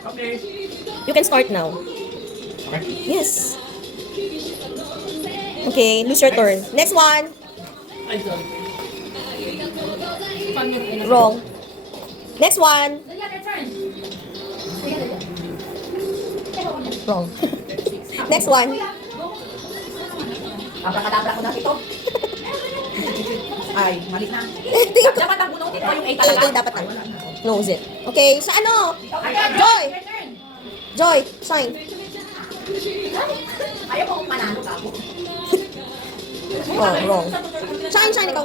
Okay. You can start now. Okay. Yes. Okay, lose your turn. Next one. Ay, sorry. Wrong. Next one. Wrong. Next one. Abrakadabra ko na ito. Ay, mali na. Tingin ko. Dapat ang bunutin ko yung A A, talaga. A dapat ang. Close it. Okay, sa ano? Joy! Joy, shine. Ayaw mo kung manalo ka ako. Oh, wrong. Shine, shine, ikaw.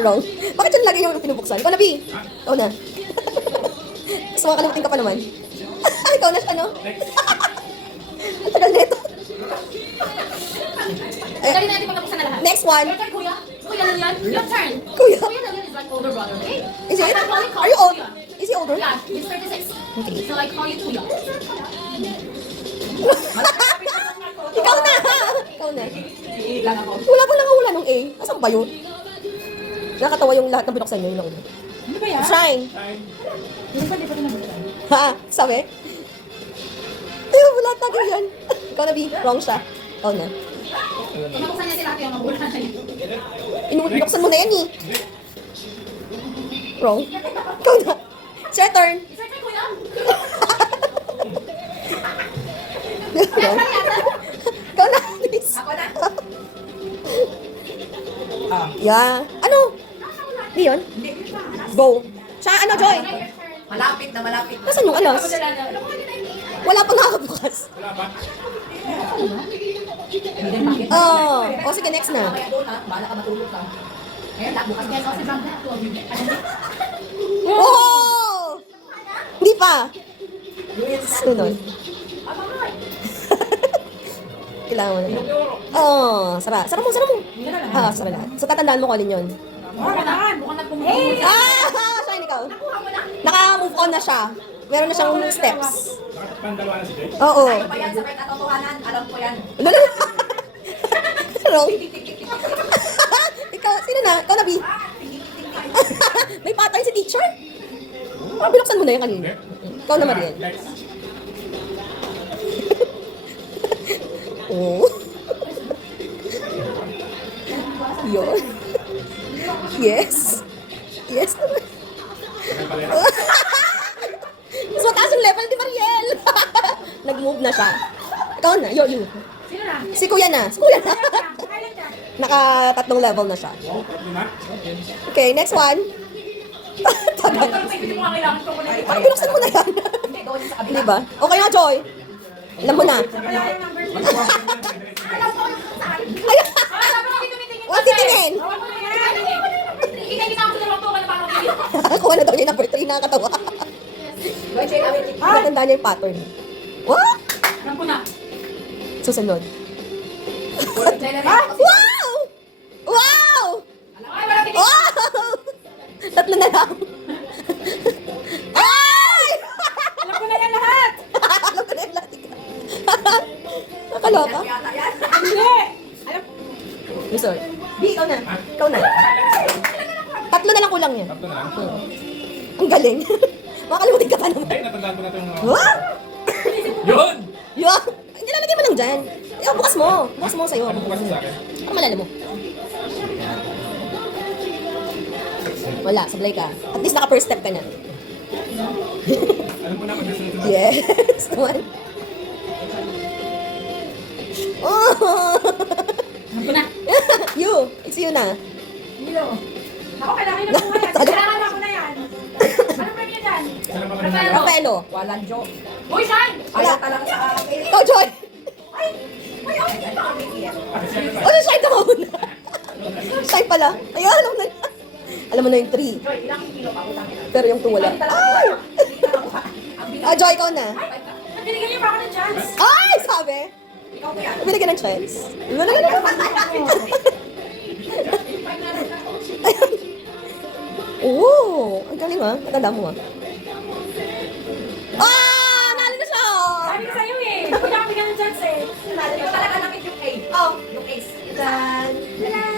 Wrong. Bakit yun lagi yung pinubuksan? Ikaw na, B. Ikaw na. Gusto mo kalimutin ka pa naman. Ikaw na, ano? Ang tagal na ito. Dali natin pagkabuksan na lahat. Next one. Your turn, kuya. Kuya lang yan. Your turn. Kuya. Kuya lang yan is like older brother, okay? Is it? I'm calling Are you old? Kuya. Is he older? Yeah, he's 36. Okay. So I call you kuya. Ikaw na! Ikaw na. Lang ako. Wala pa nakawala nung A. Asan ba yun? Nakakatawa yung lahat ng binuksan nyo yung nauna. Ano ba yan? Shine. Time. Hindi pa nabuksan. Ha? Sabi? Ay, wala tayo yan. Ikaw na, B. Wrong siya. Ikaw na. Nabuksan niya sila ate yung magulang na yun. Binuksan mo na yan eh. Wrong. Ikaw na. It's your turn. Is your turn, kuya? Wrong. Ikaw na, please. Ako na. Yeah. Ano? Di yun? Go. Siya, ano, Joy? Malapit na malapit. Nasaan yung alas? Wala pa nakakabukas. Wala ba? Hindi bakit? Oh. O, sige, next na. Kaya doon ha, bahala ka matulog ka. Ngayon, bukas kaya sa si Branda. Oh! Hindi pa. Sunod. Kailangan mo na. Oh, sara. Sara mo, sara mo. Ah, sara lahat. So, tatandaan mo ko alin yun. Mukhang nagpumulit. Ah! Shine ikaw. Naka-move on na siya. Meron na siyang steps. Bakit pang dalawa na si Jay? Oo. Ano pa yan sa katotohanan? Alam ko yan. Lalo. Wrong. Ikaw, sino na? Ikaw na, B. May pattern si teacher? Ah, binuksan mo na yan kanina. Ikaw na, Mariel. Next. Oh. Yun. Yes. Yes. Ano pala yan? Mas mataas yung level ni Mariel. Nag-move na siya. Ikaw na. Yun. Sino na? Si Kuya na. Si Kuya na. Naka-tatlong level na siya. Wow, lima. Okay, next one. Tagal. Hindi mo nga kailangan ko muna. Parang binuksan mo na yan. Hindi, doon sa kabila. Di ba? Okay na, Joy. Alam mo na. Ay, huwag titingin. Kita-kita ako sa dalawang tuwa na parang kailangan. Kuha na daw niya number 3, nakakatawa. Matanda niya yung pattern. What? Alam ko na. Susunod. Ah! Wow! Wow! Ay, wala tinig. Wow! Tatlo na lang. Ay! Alam ko na yan lahat. Alam ko na yung lahat. Nakaloka? Yata yan. Hindi! Resort. Di, ikaw na. Ikaw na. Tatlo na lang kulang yan. Tatlo na lang. Ang galing. Makakalimutin ka pa naman. Hindi, natandaan ko na itong... What? Yun! Yun! Hindi, lalagay mo lang dyan. Bukas mo. Bukas mo sa'yo. Ano bukas sa akin? Ano malala mo? Wala, sablay ka. At least naka-first step ka na. Alam ko na pag-sunod. Yes! Naman. Oh! Alam ko na. You! It's you na. Milo. Ako, kailangan na po yan. Kailangan ako na yan. Ano ba niya dyan? Saan ba kanina? Rafaelo. Walang joke. Boy, Shine! Ayaw talaga sa akin. Ikaw, Joy! Ay, okay pa kami. Oh, shine ka muna. Shine pala. Ay, alam na. Alam mo na yung 3. Joy, ilang kilo pa? Utang ina. Pero yung 2 wala. Ay! Ah, Joy, ikaw na. Binigyan niyo pa ako ng chance. Ay! Sabi! Ikaw ko yan. Binigyan ng chance. Wala na. Oh! Ang galing ah. Matanda mo ah. Ah! Nalo na siya! Sabi ko sa'yo eh. Kaya ako bigyan ng chance eh. Talaga nakit yung A. Oh! Yung ace. Dan. Tada!